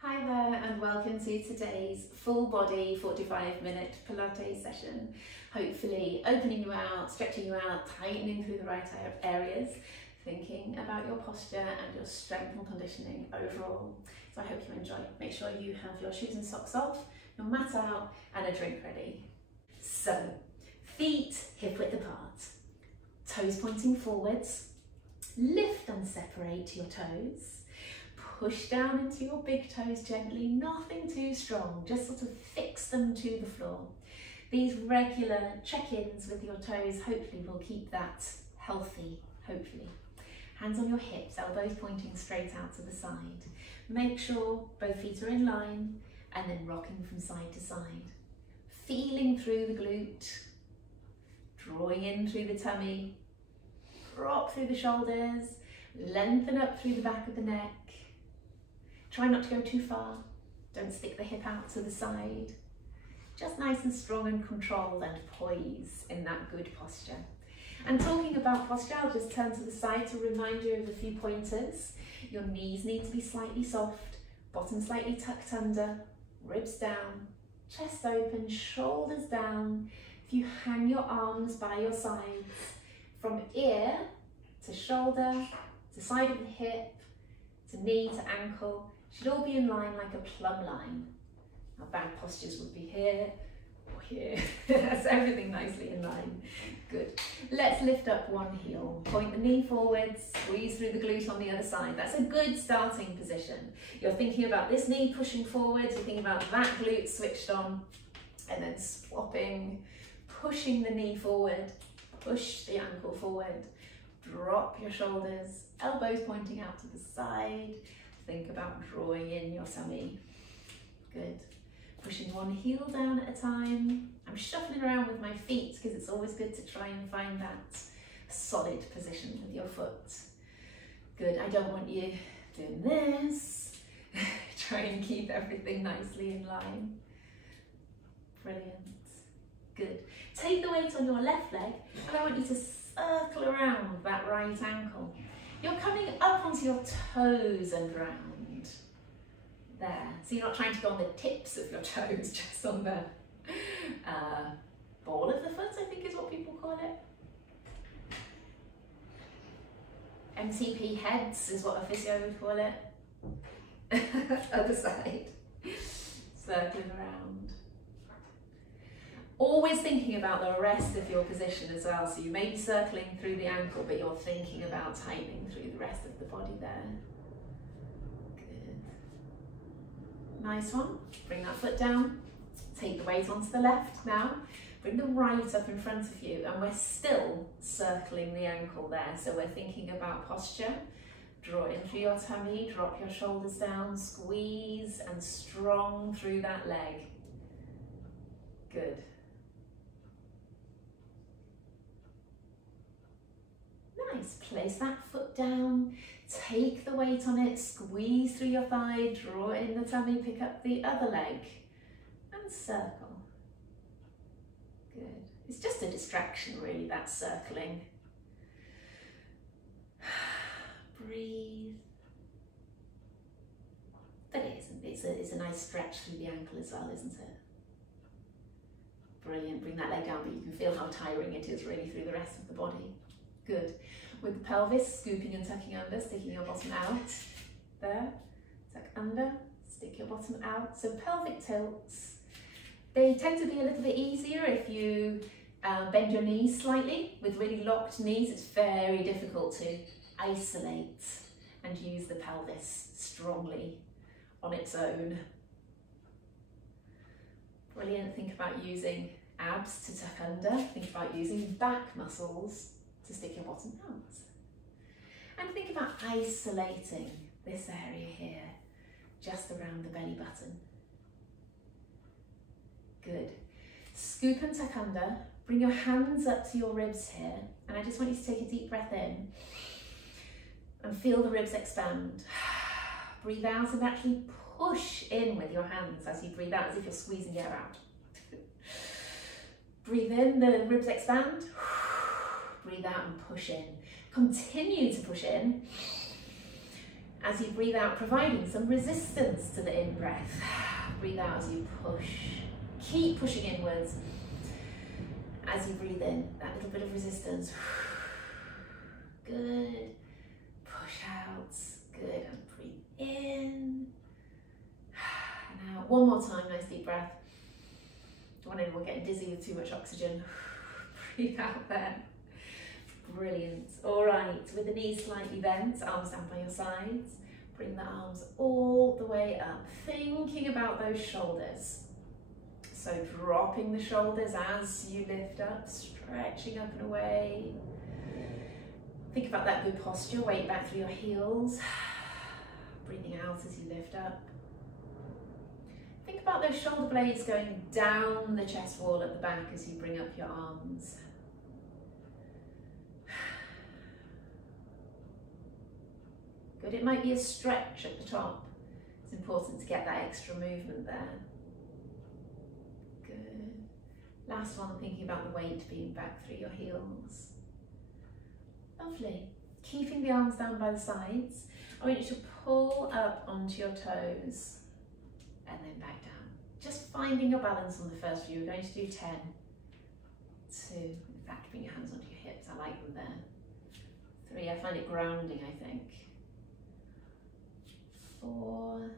Hi there and welcome to today's full body 45-minute Pilates session. Hopefully opening you out, stretching you out, tightening through the right areas, thinking about your posture and your strength and conditioning overall. So I hope you enjoy. Make sure you have your shoes and socks off, your mat out and a drink ready. So, feet hip width apart, toes pointing forwards, lift and separate your toes. Push down into your big toes gently, nothing too strong, just sort of fix them to the floor. These regular check-ins with your toes hopefully will keep that healthy, hopefully. Hands on your hips, elbows pointing straight out to the side. Make sure both feet are in line and then rocking from side to side. Feeling through the glute, drawing in through the tummy, drop through the shoulders, lengthen up through the back of the neck. Try not to go too far, don't stick the hip out to the side. Just nice and strong and controlled and poise in that good posture. And talking about posture, I'll just turn to the side to remind you of a few pointers. Your knees need to be slightly soft, bottom slightly tucked under, ribs down, chest open, shoulders down. If you hang your arms by your sides, from ear to shoulder, to side of the hip, to knee to ankle, should all be in line like a plumb line. Our bad postures would be here or here. That's everything nicely in line. Good. Let's lift up one heel. Point the knee forwards, squeeze through the glute on the other side. That's a good starting position. You're thinking about this knee pushing forwards, you're thinking about that glute switched on, and then swapping, pushing the knee forward, push the ankle forward, drop your shoulders, elbows pointing out to the side. Think about drawing in your tummy. Good. Pushing one heel down at a time. I'm shuffling around with my feet because it's always good to try and find that solid position with your foot. Good. I don't want you doing this. Try and keep everything nicely in line. Brilliant. Good. Take the weight on your left leg and I want you to circle around that right ankle. You're coming up onto your toes and round. There. So you're not trying to go on the tips of your toes, just on the ball of the foot, I think is what people call it. MTP heads is what a physio would call it. Other side. Circling around. Always thinking about the rest of your position as well. So you may be circling through the ankle, but you're thinking about tightening through the rest of the body there. Good. Nice one. Bring that foot down. Take the weight onto the left now. Bring the right up in front of you. And we're still circling the ankle there. So we're thinking about posture. Draw in through your tummy, drop your shoulders down, squeeze and strong through that leg. Good. Nice, place that foot down, take the weight on it, squeeze through your thigh, draw in the tummy, pick up the other leg and circle. Good. It's just a distraction really, that circling. Breathe. But it isn't, it's a nice stretch through the ankle as well, isn't it? Brilliant, bring that leg down, but you can feel how tiring it is really through the rest of the body. Good. With the pelvis, scooping and tucking under, sticking your bottom out. There, tuck under, stick your bottom out. So pelvic tilts, they tend to be a little bit easier if you bend your knees slightly. With really locked knees, it's very difficult to isolate and use the pelvis strongly on its own. Brilliant. Think about using abs to tuck under. Think about using back muscles to stick your bottom out. And think about isolating this area here, just around the belly button. Good. Scoop and tuck under. Bring your hands up to your ribs here. And I just want you to take a deep breath in and feel the ribs expand. Breathe out and actually push in with your hands as you breathe out, as if you're squeezing air out. Breathe in, the ribs expand. Breathe out and push in. Continue to push in. As you breathe out, providing some resistance to the in-breath. Breathe out as you push. Keep pushing inwards. As you breathe in, that little bit of resistance. Good. Push out. Good. And breathe in. And out. One more time. Nice deep breath. Don't want anyone getting dizzy with too much oxygen. Breathe out there. Brilliant. All right. With the knees slightly bent, arms down by your sides. Bring the arms all the way up. Thinking about those shoulders. So dropping the shoulders as you lift up, stretching up and away. Think about that good posture, weight back through your heels. Breathing out as you lift up. Think about those shoulder blades going down the chest wall at the back as you bring up your arms. Good, it might be a stretch at the top. It's important to get that extra movement there. Good. Last one, thinking about the weight being back through your heels. Lovely. Keeping the arms down by the sides. I want you to pull up onto your toes and then back down. Just finding your balance on the first few. We're going to do 10, 2, in fact, bring your hands onto your hips. I like them there. 3, I find it grounding, I think. 4,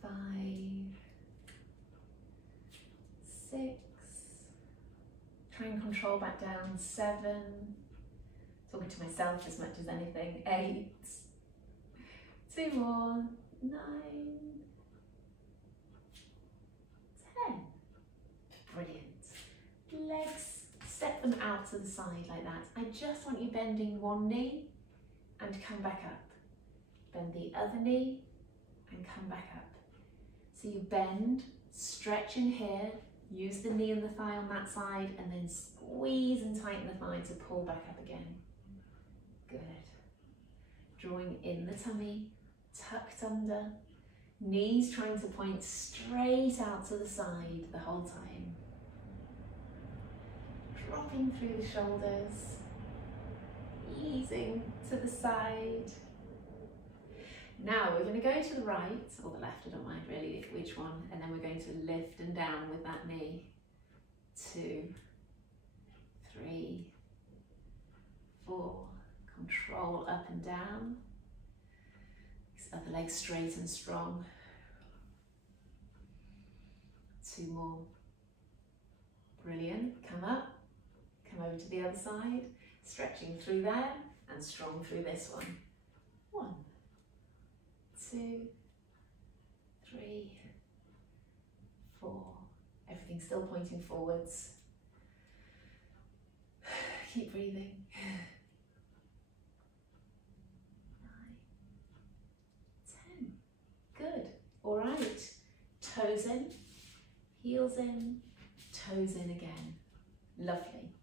5, 6, try and control back down, 7, talking to myself as much as anything, 8, 2 more, 9, 10, brilliant. Legs, step them out to the side like that. I just want you bending one knee and come back up. Bend the other knee and come back up. So you bend, stretch in here, use the knee and the thigh on that side, and then squeeze and tighten the thigh to pull back up again. Good. Drawing in the tummy, tucked under, knees trying to point straight out to the side the whole time. Dropping through the shoulders. Easing to the side. Now we're going to go to the right, or the left, I don't mind really which one, and then we're going to lift and down with that knee. 2, 3, 4, control up and down. This other leg straight and strong. 2 more. Brilliant, come up, come over to the other side. Stretching through there and strong through this one. 1, 2, 3, 4. Everything's still pointing forwards. Keep breathing. 9, 10. Good. All right. Toes in, heels in, toes in again. Lovely.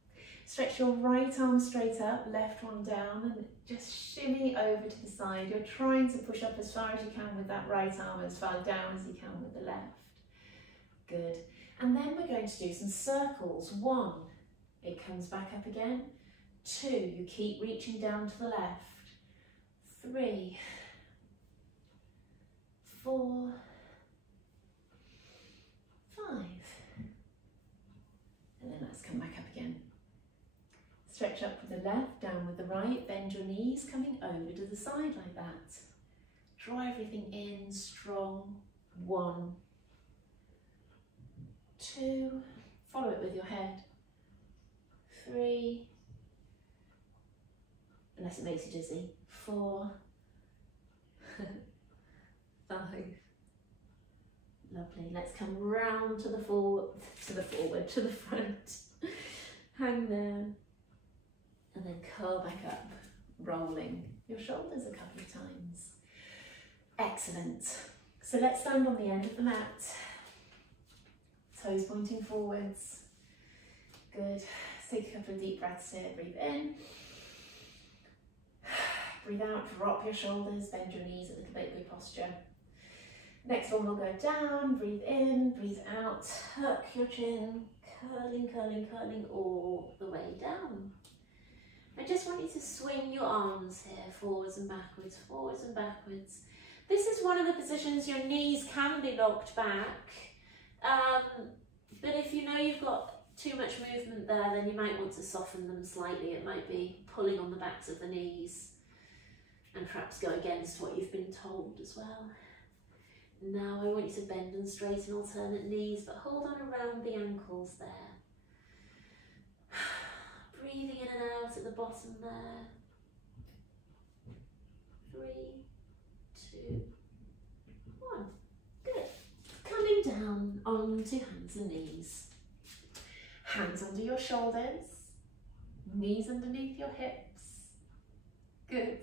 Stretch your right arm straight up, left one down, and just shimmy over to the side. You're trying to push up as far as you can with that right arm, as far down as you can with the left. Good. And then we're going to do some circles. 1, it comes back up again. 2, you keep reaching down to the left. 3, 4, 5. And then let's come back up again. Stretch up with the left, down with the right, bend your knees, coming over to the side like that. Draw everything in, strong. 1, 2, follow it with your head. 3, unless it makes you dizzy. 4, 5. Lovely. Let's come round to the front. Hang there. And then curl back up, rolling your shoulders a couple of times. Excellent. So let's stand on the end of the mat. Toes pointing forwards. Good. Let's take a couple of deep breaths here. Breathe in. Breathe out, drop your shoulders, bend your knees, a little bit, good posture. Next one will go down, breathe in, breathe out, tuck your chin, curling, curling, curling all the way down. I just want you to swing your arms here, forwards and backwards, forwards and backwards. This is one of the positions your knees can be locked back, but if you know you've got too much movement there, then you might want to soften them slightly. It might be pulling on the backs of the knees and perhaps go against what you've been told as well. Now I want you to bend and straighten alternate knees, but hold on around the ankles there. Breathing in and out at the bottom there. 3, 2, 1. Good. Coming down onto hands and knees. Hands under your shoulders. Knees underneath your hips. Good.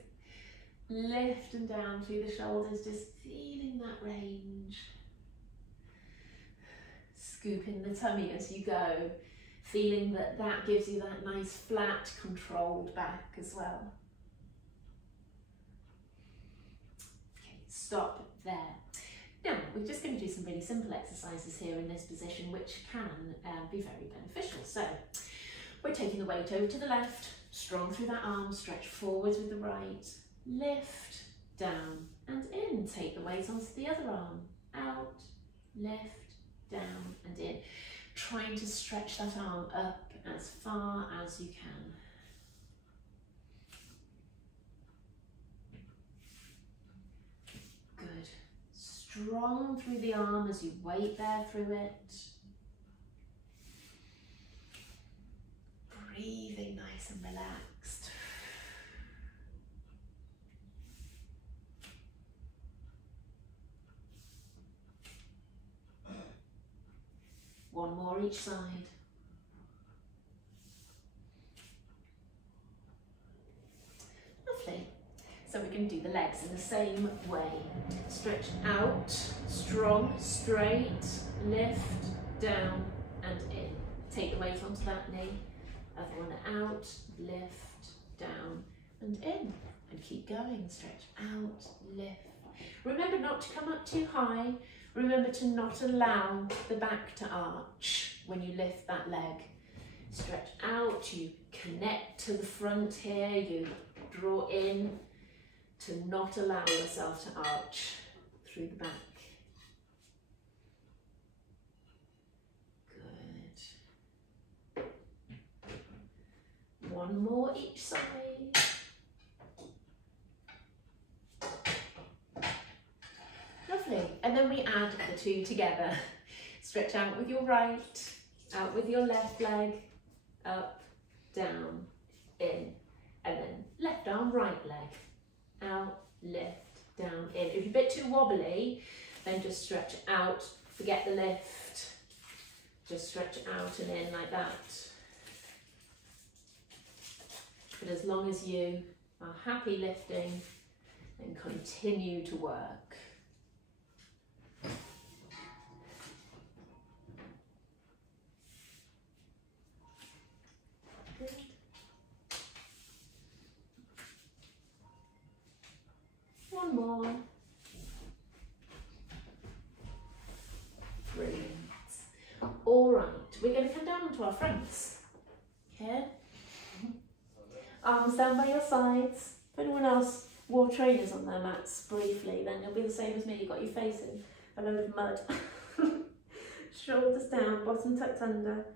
Lift and down through the shoulders, just feeling that range. Scoop in the tummy as you go, feeling that that gives you that nice flat, controlled back as well. Okay, stop there. Now, we're just going to do some really simple exercises here in this position, which can be very beneficial. So, we're taking the weight over to the left, strong through that arm, stretch forwards with the right, lift, down and in. Take the weight onto the other arm, out, lift, down and in. Trying to stretch that arm up as far as you can. Good. Strong through the arm as you weight there through it. Breathing nice and relaxed. One more each side. Lovely. So we're going to do the legs in the same way. Stretch out, strong, straight, lift, down and in. Take the weight onto that knee. Other one out, lift, down and in. And keep going. Stretch out, lift. Remember not to come up too high. Remember to not allow the back to arch when you lift that leg. Stretch out, you connect to the front here, you draw in to not allow yourself to arch through the back. Good. One more each side. Lovely. And then we add the two together. Stretch out with your right, out with your left leg, up, down, in, and then left arm, right leg, out, lift, down, in. If you're a bit too wobbly, then just stretch out, forget the lift, just stretch out and in like that. But as long as you are happy lifting, then continue to work. Good. One more. Brilliant. All right, we're going to come down onto our fronts. Okay. Arms down by your sides. If anyone else wore trainers on their mats briefly, then you'll be the same as me. You've got your face in a load of mud. Shoulders down, bottom tucked under.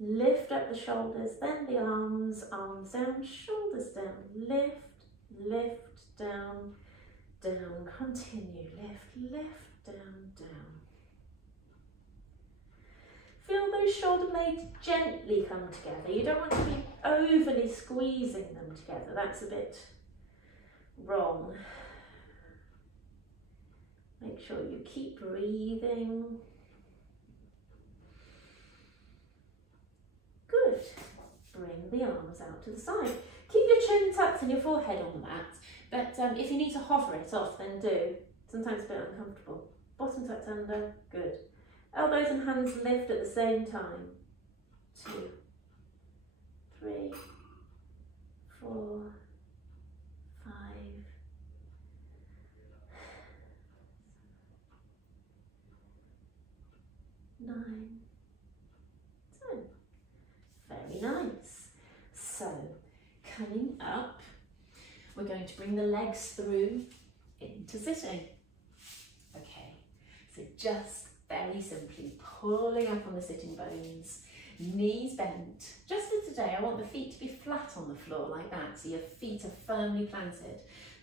Lift up the shoulders, then the arms, arms down, shoulders down. Lift, lift, down, down. Continue. Lift, lift, down, down. Feel those shoulder blades gently come together. You don't want to be overly squeezing them together. That's a bit wrong. Make sure you keep breathing. Good. Bring the arms out to the side. Keep your chin tucked and your forehead on the mat. But if you need to hover it off, then do. Sometimes a bit uncomfortable. Bottom tucked under. Good. Elbows and hands lift at the same time. 2, 3, 4, 5, 9, 10. Very nice. So, coming we're going to bring the legs through into sitting. Okay, so just very simply pulling up on the sitting bones, knees bent. Just for today, I want the feet to be flat on the floor like that, so your feet are firmly planted.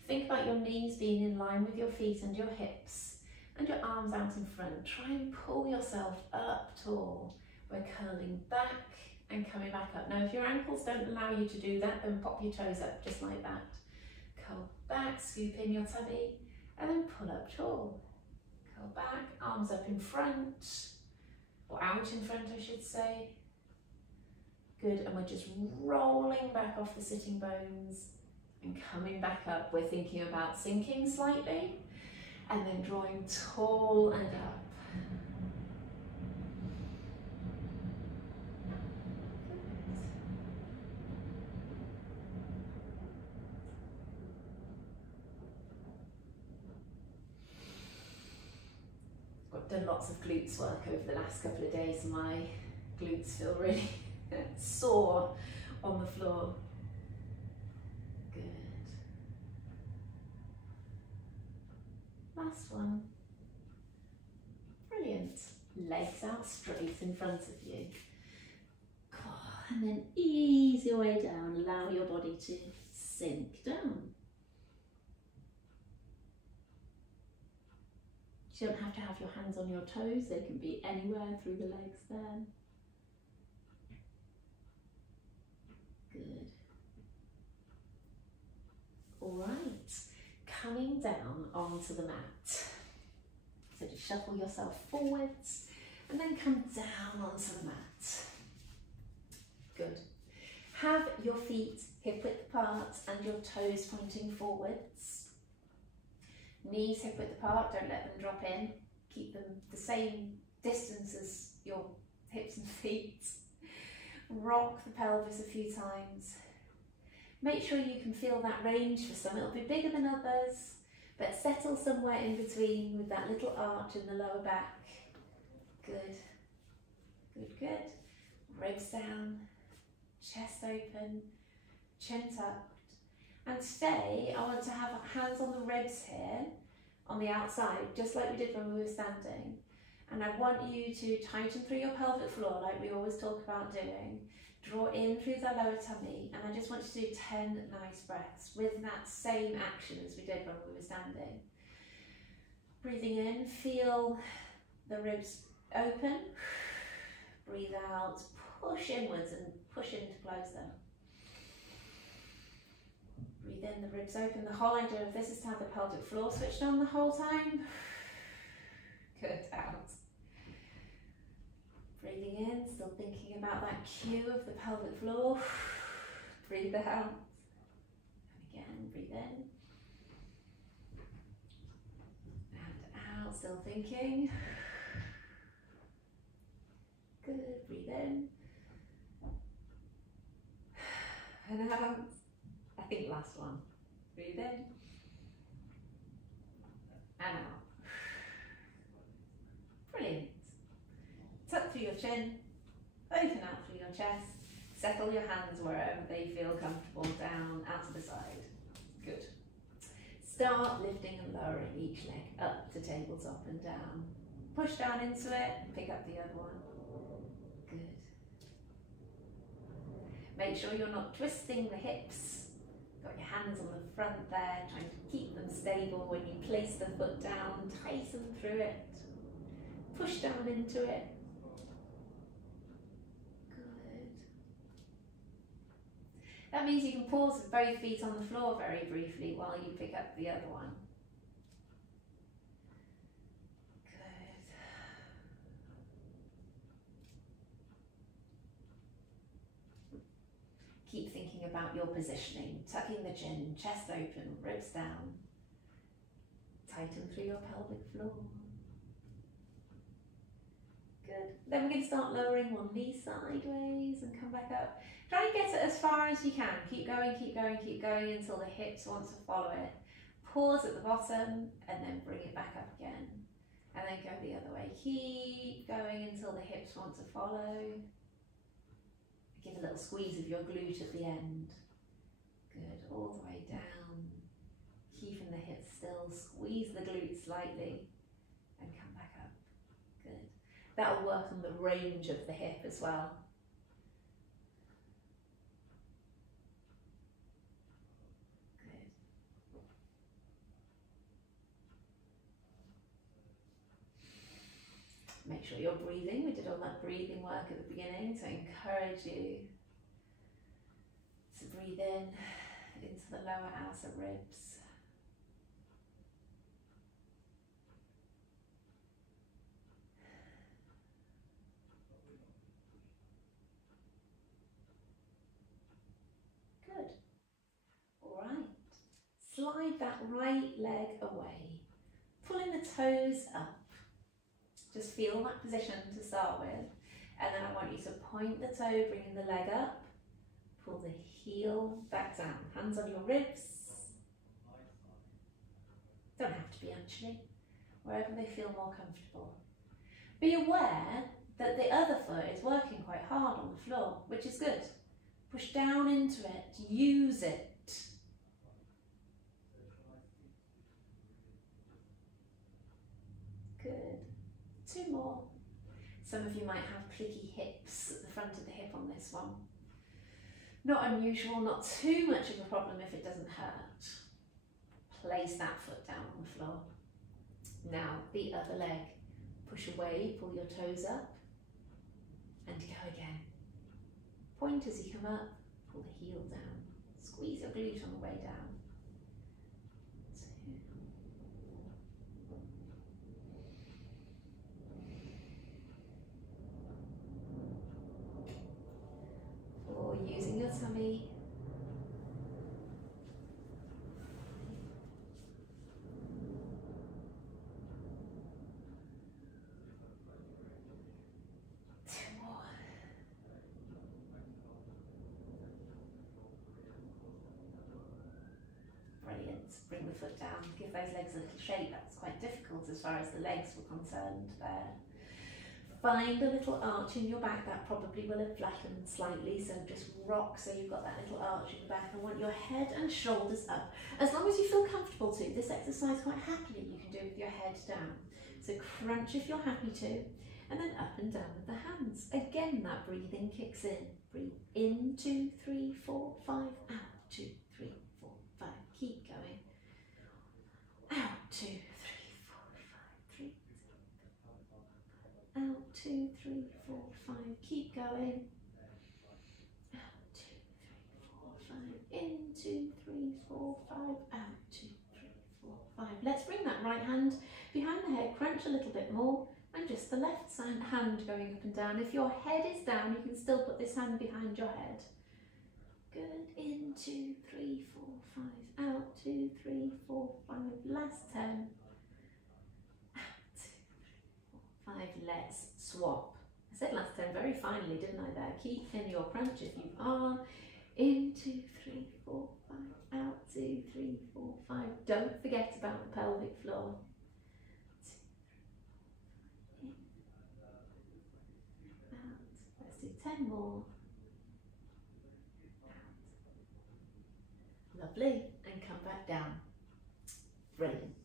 Think about your knees being in line with your feet and your hips, and your arms out in front. Try and pull yourself up tall. We're curling back and coming back up. Now, if your ankles don't allow you to do that, then pop your toes up just like that. Curl back, scoop in your tummy, and then pull up tall. Curl back, arms up in front, or out in front, I should say. Good, and we're just rolling back off the sitting bones and coming back up. We're thinking about sinking slightly and then drawing tall and up. I've done lots of glutes work over the last couple of days and my glutes feel really sore on the floor. Good. Last one. Brilliant. Legs out straight in front of you. And then ease your way down. Allow your body to sink down. You don't have to have your hands on your toes. They can be anywhere through the legs there. Good. All right. Coming down onto the mat. So just shuffle yourself forwards and then come down onto the mat. Good. Have your feet hip width apart and your toes pointing forwards. Knees hip width apart, don't let them drop in. Keep them the same distance as your hips and feet. Rock the pelvis a few times. Make sure you can feel that range. For some it'll be bigger than others, but settle somewhere in between with that little arch in the lower back. Good, good, good. Ribs down, chest open, chin tucked. And today I want to have hands on the ribs here, on the outside, just like we did when we were standing. And I want you to tighten through your pelvic floor like we always talk about doing. Draw in through the lower tummy, and I just want you to do 10 nice breaths with that same action as we did when we were standing. Breathing in, feel the ribs open. Breathe out, push inwards and push in to close them. Breathe in, the ribs open. The whole idea of this is to have the pelvic floor switched on the whole time. Good, out. Breathing in, still thinking about that cue of the pelvic floor. Breathe out. And again, breathe in. And out, still thinking. Good, breathe in. And out. I think last one. Breathe in. And out. Brilliant. Tuck through your chin, open out through your chest, settle your hands wherever they feel comfortable, down, out to the side. Good. Start lifting and lowering each leg up to tabletop and down. Push down into it, pick up the other one. Good. Make sure you're not twisting the hips. Got your hands on the front there, trying to keep them stable. When you place the foot down, tighten through it. Push down into it. That means you can pause with both feet on the floor very briefly while you pick up the other one. Good. Keep thinking about your positioning, tucking the chin, chest open, ribs down. Tighten through your pelvic floor. Good. Then we're going to start lowering one knee sideways and come back up. Try and get it as far as you can. Keep going, keep going, keep going until the hips want to follow it. Pause at the bottom and then bring it back up again. And then go the other way. Keep going until the hips want to follow. Give a little squeeze of your glute at the end. Good. All the way down. heel, squeeze the glutes slightly and come back up. Good. That'll work on the range of the hip as well. Good. Make sure you're breathing. We did all that breathing work at the beginning, so I encourage you to breathe in into the lower outer ribs. Good. All right. Slide that right leg away. Pulling the toes up. Just feel that position to start with. And then I want you to point the toe, bringing the leg up. Pull the heel back down. Hands on your ribs. Don't have to be actually. Wherever they feel more comfortable. Be aware that the other foot is working quite hard on the floor, which is good. Push down into it. Use it. Good. 2 more. Some of you might have clicky hips at the front of the hip on this one. Not unusual, not too much of a problem if it doesn't hurt. Place that foot down on the floor. Now the other leg. Push away, pull your toes up and go again. Point as you come up, pull the heel down. Squeeze your glute on the way down. 2. Or using your tummy. 2 more. Brilliant. Bring the foot down. Give those legs a little shake. That's quite difficult as far as the legs were concerned there. Find a little arch in your back. That probably will have flattened slightly, so just rock so you've got that little arch in the back. I want your head and shoulders up. As long as you feel comfortable to, this exercise quite happily you can do with your head down. So crunch if you're happy to, and then up and down with the hands. Again, that breathing kicks in. Breathe in, 2, 3, 4, 5, out, 2, 3, 4, 5. Keep going. Out, 2, 3, 4, 5, 3. Out, 2, 3, 4, 5. Keep going. Out, 2, 3, 4, 5. In, 2, 3, 4, 5. Out, 2, 3, 4, 5. Let's bring that right hand behind the head. Crunch a little bit more. And just the left hand going up and down. If your head is down, you can still put this hand behind your head. Good. In, 2, 3, 4, 5. Out, 2, 3, 4, 5. Last 10. Out, 2, 3, 4, 5. Let's swap. I said last 10 very finely, didn't I there? Keep in your crunch if you are. In, 2, 3, 4, 5. Out, 2, 3, 4, 5. Don't forget about the pelvic floor. Let's do 10 more. Out. Lovely. And come back down. Brilliant.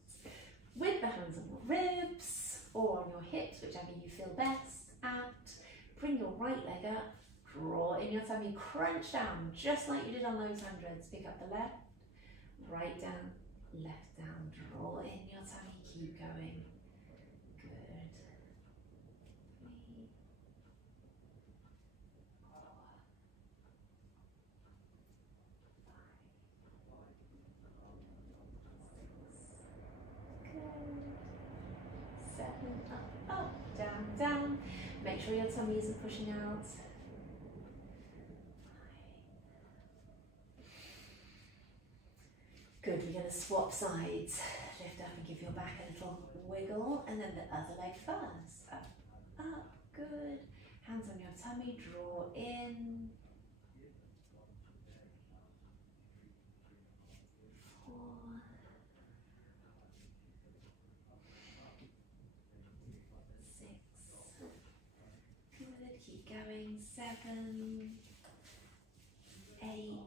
With the hands on your ribs or on your hips, whichever you feel best. Out. Bring your right leg up. Draw in your tummy. Crunch down just like you did on those hundreds. Pick up the left. Right down. Left down. Draw in your tummy. Keep going. Good. 3. 7, up, up, down, down. Make sure your tummy isn't pushing out. 5. Good, we're going to swap sides. Lift up and give your back a little wiggle, and then the other leg first. Up, up, good. Hands on your tummy, draw in. 4. 6. Good, keep going. 7. 8. 9.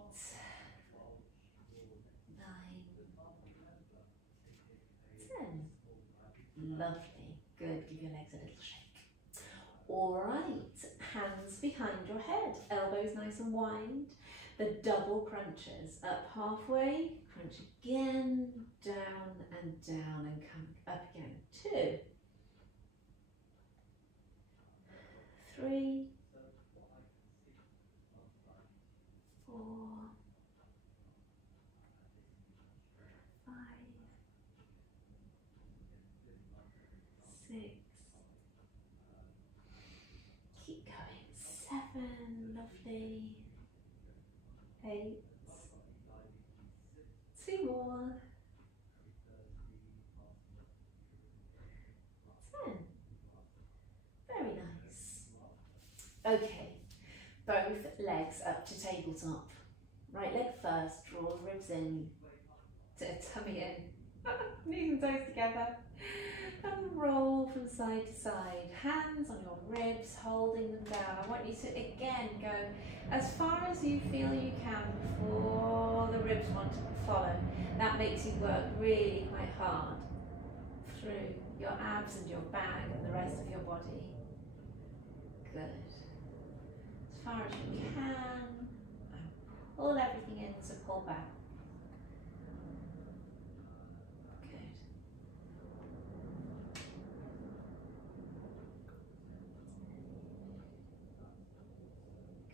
Lovely. Good. Give your legs a little shake. All right. Hands behind your head. Elbows nice and wide. The double crunches. Up halfway. Crunch again. Down and down and come up again. 2, 3, 4, 5, 6. Keep going. 7. Lovely. 8. 2 more. 10. Very nice. Okay, both legs up to tabletop. Right leg first, draw the ribs in, tummy in, knees and toes together, and roll from side to side. Hands on your ribs, holding them down. I want you to again go as far as you feel you can before the ribs want to follow. That makes you work really quite hard through your abs and your back and the rest of your body. Good. As far as you can, and pull everything in to pull back. Good.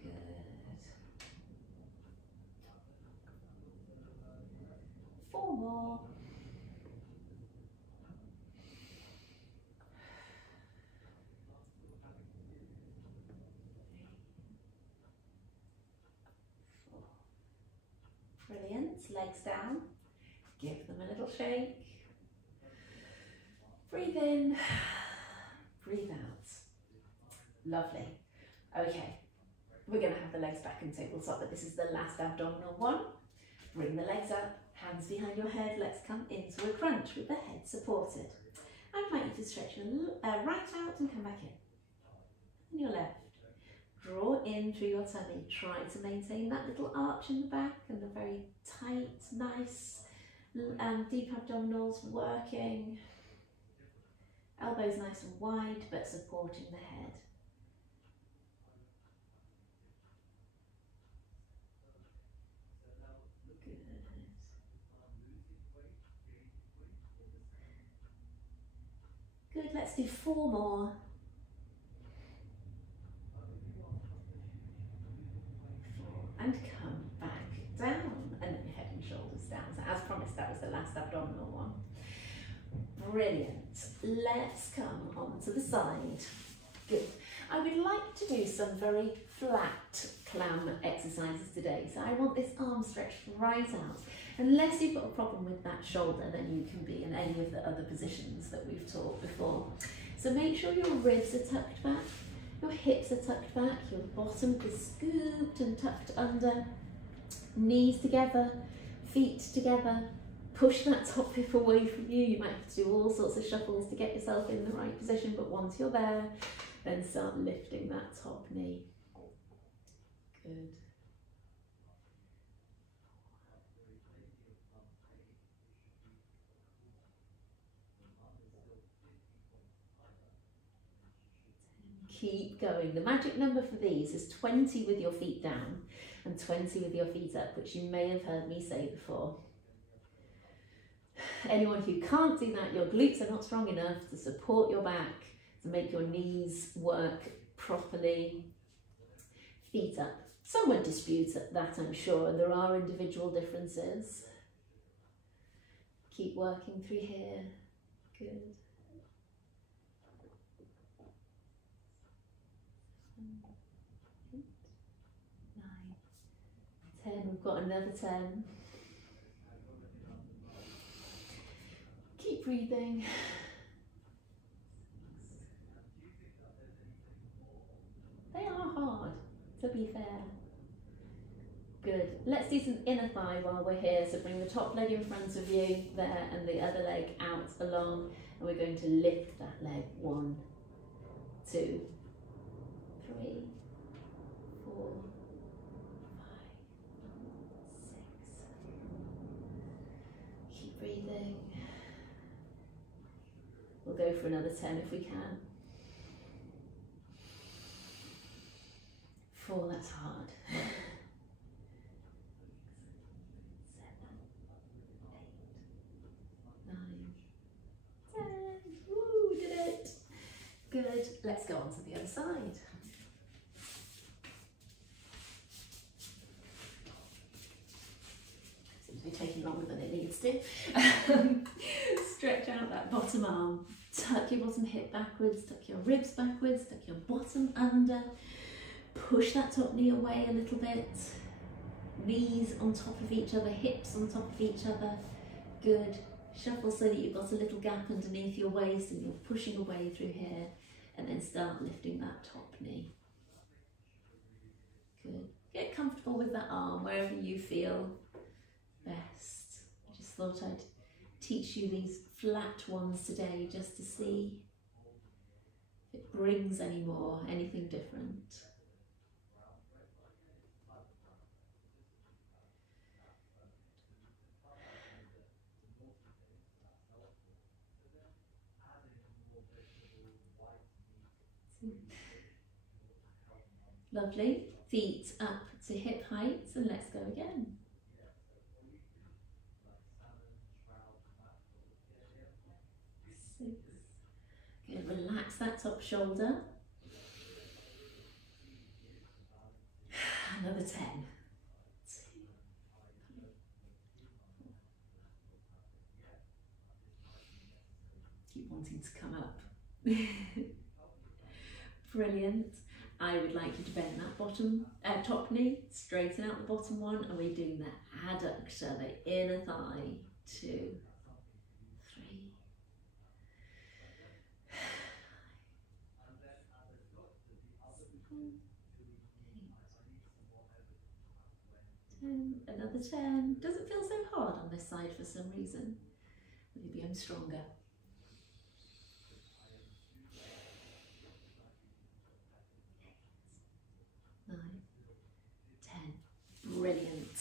Good. 4 more. Brilliant. Legs down. Give them a little shake. Breathe in. Breathe out. Lovely. Okay. We're going to have the legs back in tabletop, but this is the last abdominal one. Bring the legs up. Hands behind your head. Let's come into a crunch with the head supported. I invite you to stretch your right out and come back in. And your left. Draw in through your tummy. Try to maintain that little arch in the back and the very tight, nice, deep abdominals working. Elbows nice and wide but supporting the head. Good. Good, let's do 4 more. And come back down, and then your head and shoulders down. So as promised, that was the last abdominal one. Brilliant. Let's come onto the side. Good. I would like to do some very flat clam exercises today. So I want this arm stretched right out. Unless you've got a problem with that shoulder, then you can be in any of the other positions that we've taught before. So make sure your ribs are tucked back. Your hips are tucked back, your bottom is scooped and tucked under, knees together, feet together. Push that top hip away from you. You might have to do all sorts of shuffles to get yourself in the right position, but once you're there, then start lifting that top knee. Good. Keep going. The magic number for these is 20 with your feet down and 20 with your feet up, which you may have heard me say before. Anyone who can't do that, your glutes are not strong enough to support your back, to make your knees work properly. Feet up. Some would dispute that, I'm sure, and there are individual differences. Keep working through here. Good. 9, 10, we've got another 10. Keep breathing. They are hard, to be fair. Good. Let's do some inner thigh while we're here. So bring the top leg in front of you there and the other leg out along. And we're going to lift that leg. 1, 2, 3, 4, 5, 6. Keep breathing. We'll go go for another 10 if we can. 4, that's hard. 7, 8, 9, 10. Woo, did it. Good. Let's go on to the other side. Seems to be taking longer than it needs to. Stretch out that bottom arm. Tuck your bottom hip backwards, tuck your ribs backwards, tuck your bottom under. Push that top knee away a little bit. Knees on top of each other, hips on top of each other. Good. Shuffle so that you've got a little gap underneath your waist and you're pushing away through here, and then start lifting that top knee. Good. Get comfortable with that arm wherever you feel best. I just thought I'd teach you these flat ones today just to see if it brings any more, anything different. Lovely. Feet up to hip height, and let's go again. 6. Good. Relax that top shoulder. Another 10. 2. Keep wanting to come up. Brilliant. I would like you to bend that top knee, straighten out the bottom one, and we're doing the adductor, the inner thigh. 2, 3, 10, another 10. Doesn't feel so hard on this side for some reason. Maybe I'm stronger. 9, 10. Brilliant.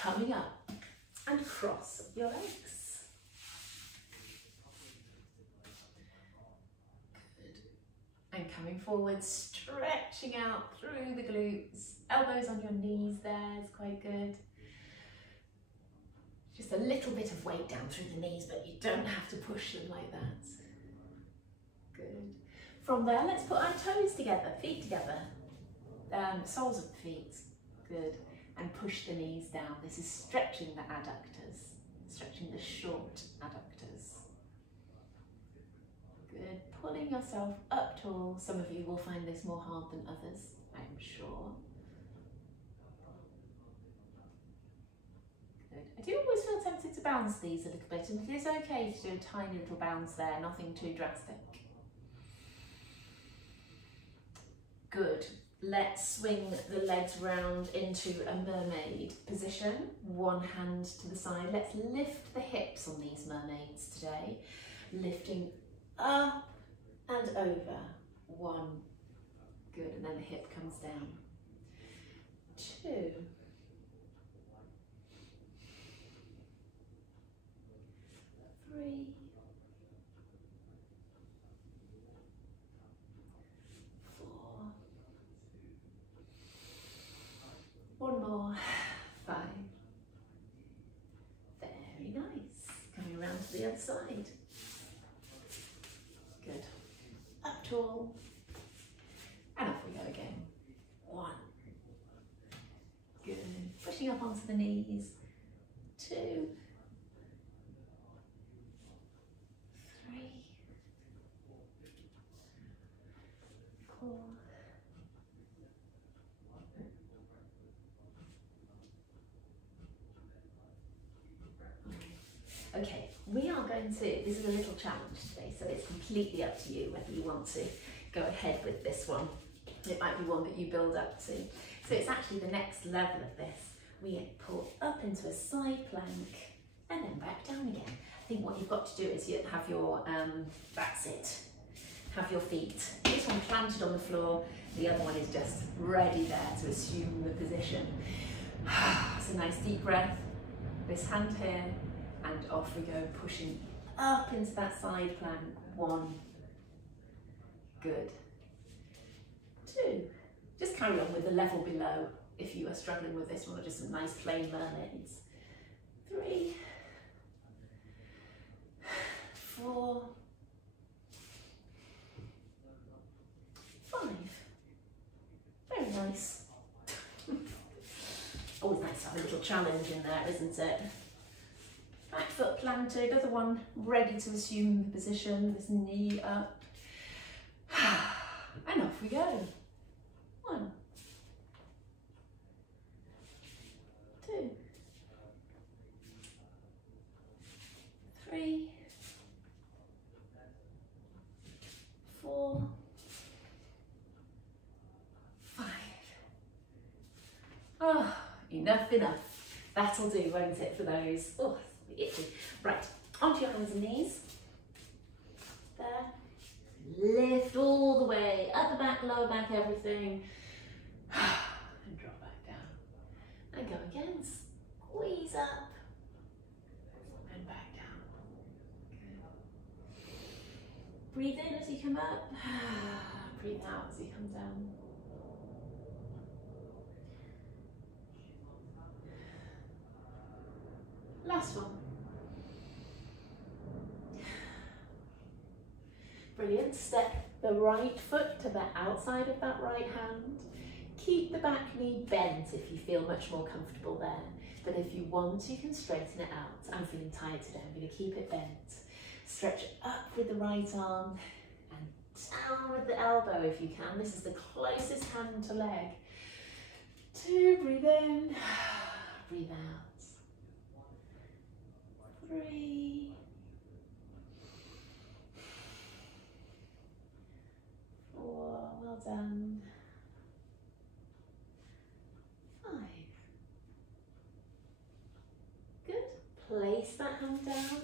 Coming up and cross your legs. Good. And coming forward, stretching out through the glutes. Elbows on your knees there is quite good. Just a little bit of weight down through the knees, but you don't have to push them like that. Good. From there, let's put our toes together, feet together. Soles of the feet, good, and push the knees down. This is stretching the adductors, stretching the short adductors. Good, pulling yourself up tall. Some of you will find this more hard than others, I'm sure. Good. I do always feel tempted to bounce these a little bit, and it is okay to do a tiny little bounce there, nothing too drastic. Good. Let's swing the legs round into a mermaid position. One hand to the side. Let's lift the hips on these mermaids today. Lifting up and over. 1. Good. And then the hip comes down. 2. 3. 1 more. 5. Very nice. Coming around to the other side. Good. Up tall. And off we go again. 1. Good. Pushing up onto the knees. 2. 3. 4. Okay, we are going to, this is a little challenge today, so it's completely up to you whether you want to go ahead with this one. It might be one that you build up to. So it's actually the next level of this. We pull up into a side plank and then back down again. I think what you've got to do is you have your, that's it, have your feet, this one planted on the floor, the other one is just ready there to assume the position. It's a nice deep breath, this hand here, and off we go, pushing up into that side plank, 1. Good. 2. Just carry on with the level below if you are struggling with this one, or just some nice plain mermaids. 3, 4, 5. Very nice. Always nice to have a little challenge in there, isn't it? Back foot planted, other one ready to assume the position, this knee up. And off we go. 1, 2, 3, 4, 5. Oh, enough. That'll do, won't it, for those? Oh, itchy. Right, onto your hands and knees. There. Lift all the way, upper back, lower back, everything. And drop back down. And go again, squeeze up. And back down. Good. Breathe in as you come up. Breathe out as you come down. Last one. Brilliant. Step the right foot to the outside of that right hand. Keep the back knee bent if you feel much more comfortable there. But if you want, you can straighten it out. I'm feeling tired today. I'm going to keep it bent. Stretch up with the right arm and down with the elbow if you can. This is the closest hand to leg. 2, breathe in, breathe out. 3, 4, well done. 5. Good. Place that hand down.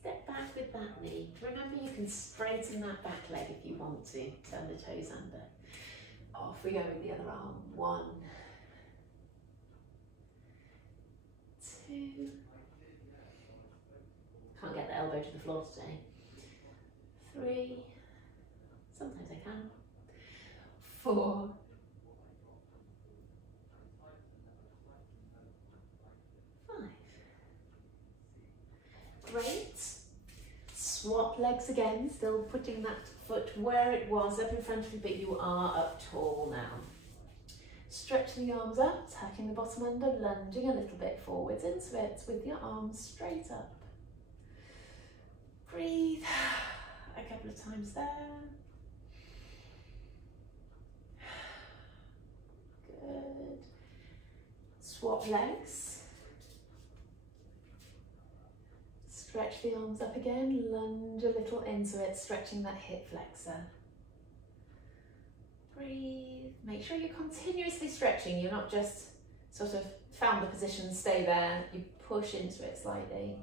Step back with that knee. Remember, you can straighten that back leg if you want to. Turn the toes under. Off we go with the other arm. 1, 2. Can't get the elbow to the floor today. 3. Sometimes I can. 4. 5. Great. Swap legs again, still putting that foot where it was up in front of you, but you are up tall now. Stretch the arms up, tucking the bottom under, lunging a little bit forwards into it with your arms straight up. Breathe a couple of times there. Good. Swap legs. Stretch the arms up again, lunge a little into it, stretching that hip flexor. Breathe. Make sure you're continuously stretching. You're not just sort of found the position, stay there. You push into it slightly.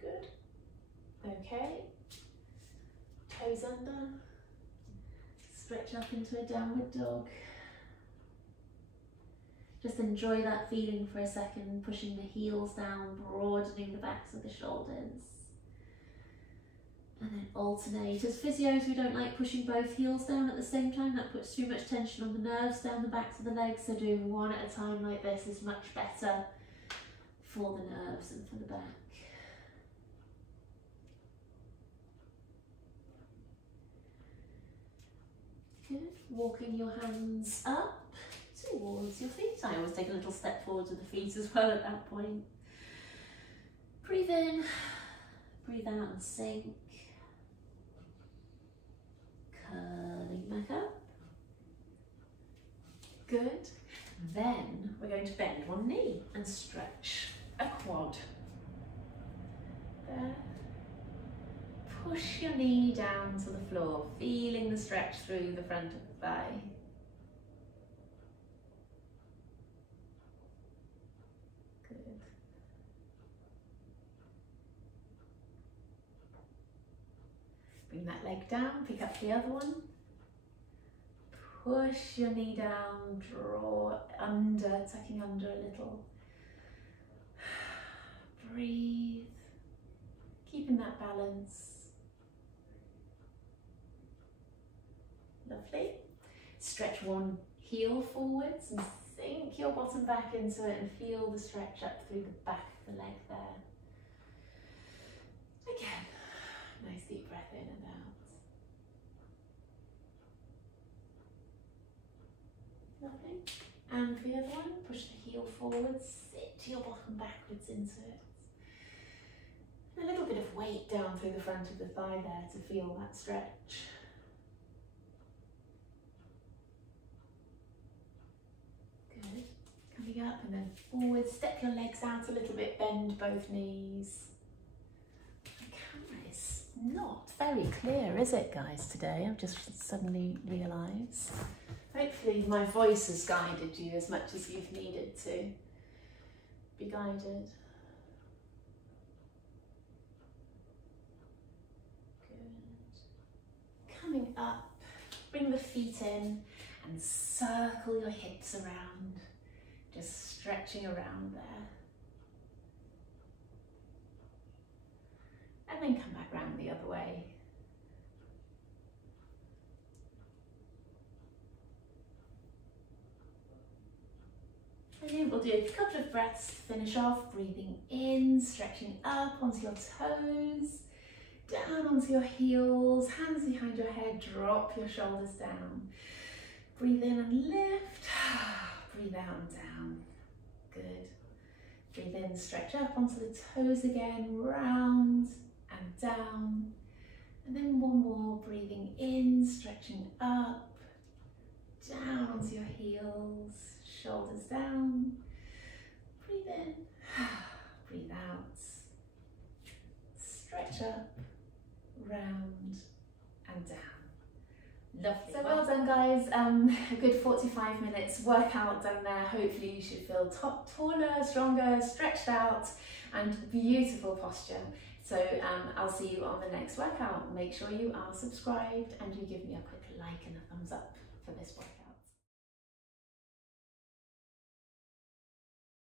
Good. Okay. Toes under. Stretch up into a downward dog. Just enjoy that feeling for a second, pushing the heels down, broadening the backs of the shoulders. And then alternate. As physios, we don't like pushing both heels down at the same time. That puts too much tension on the nerves down the backs of the legs. So doing one at a time like this is much better for the nerves and for the back. Good. Walking your hands up towards your feet. I always take a little step forward with the feet as well at that point. Breathe in, breathe out and sink. Curling back up. Good. Then we're going to bend one knee and stretch a quad. There. Push your knee down to the floor, feeling the stretch through the front of the thigh. Good. Bring that leg down, pick up the other one. Push your knee down, draw under, tucking under a little. breathe, keeping that balance. Lovely. Stretch one heel forwards and sink your bottom back into it and feel the stretch up through the back of the leg there. Again, nice deep breath in and out. Lovely. And for the other one, push the heel forwards, sit your bottom backwards into it. And a little bit of weight down through the front of the thigh there to feel that stretch. Good. Coming up and then forward, step your legs out a little bit, bend both knees. The camera is not very clear, is it, guys, today? I've just suddenly realised. Hopefully my voice has guided you as much as you've needed to be guided. Good. Coming up, bring the feet in and circle your hips around, just stretching around there. And then come back round the other way. Brilliant. We'll do a couple of breaths to finish off, breathing in, stretching up onto your toes, down onto your heels, hands behind your head, drop your shoulders down. Breathe in and lift, breathe out and down. Good. Breathe in, stretch up onto the toes again, round and down. And then one more, breathing in, stretching up, down onto your heels, shoulders down. Breathe in, breathe out. Stretch up, round and down. Lovely. So well done, guys. A good 45 minutes workout done there. Hopefully you should feel taller, stronger, stretched out and beautiful posture. So I'll see you on the next workout. Make sure you are subscribed and you give me a quick like and a thumbs up for this workout.